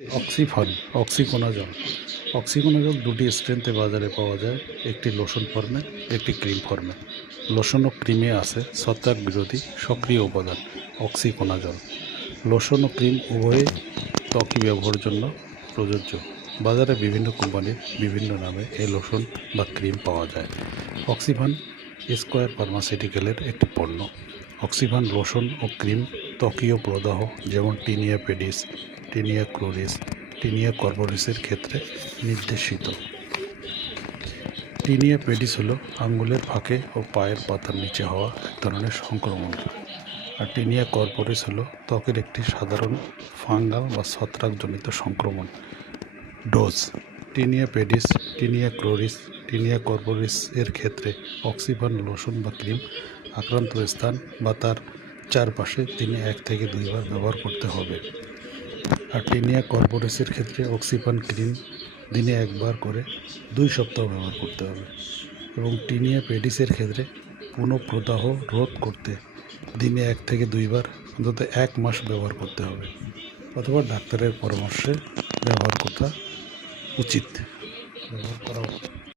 অক্সিফন, অক্সিকোনাজল। অক্সিকোনাজল দুটি স্ট্রেন্থে বাজারে পাওয়া যায়, একটি লোশন ফর্মে, একটি ক্রিম ফর্মে। লোশন ও ক্রিমে আছে ছত্রাক বিরোধী সক্রিয় উপাদান অক্সিকোনাজল। লোশন ও ক্রিম উভয়ই ত্বকী ব্যবহারের জন্য প্রযোজ্য। বাজারে বিভিন্ন কোম্পানির বিভিন্ন নামে এই লোশন বা ক্রিম পাওয়া যায়। অক্সিভান স্কোয়ার ফার্মাসিউটিক্যালের একটি পণ্য। অক্সিভান লোশন ও ক্রিম ত্বকীয় প্রদাহ যেমন tinea pedis, tinea cruris, tinea কর্পোরিসের ক্ষেত্রে নির্দেশিত। টিনিয়া পেডিস হলো আঙ্গুলের ফাঁকে ও পায়ের পাতার নিচে হওয়া এক ধরনের সংক্রমণ, আর টিনিয়া কর্পোরিস হলো ত্বকের একটি সাধারণ ফাঙ্গাল বা ছত্রাকজনিত সংক্রমণ। Dose: tinea pedis, tinea cruris, tinea corporis এর ক্ষেত্রে অক্সিভান লোশন বা ক্রিম আক্রান্ত স্থান বা তার চারপাশে দিনে 1 থেকে 2 বার ব্যবহার করতে হবে। আর টিনিয়া কর্পোরিসের ক্ষেত্রে অক্সিভান ক্রিম দিনে 1 বার করে 2 সপ্তাহ ব্যবহার করতে হবে। এবং টিনিয়া পেডিসের ক্ষেত্রে পুনঃপ্রদাহ রোধ করতে দিনে 1 থেকে 2 বার অন্তত 1 মাস ব্যবহার করতে হবে, অথবা ডাক্তারের পরামর্শে ব্যবহার করা উচিত।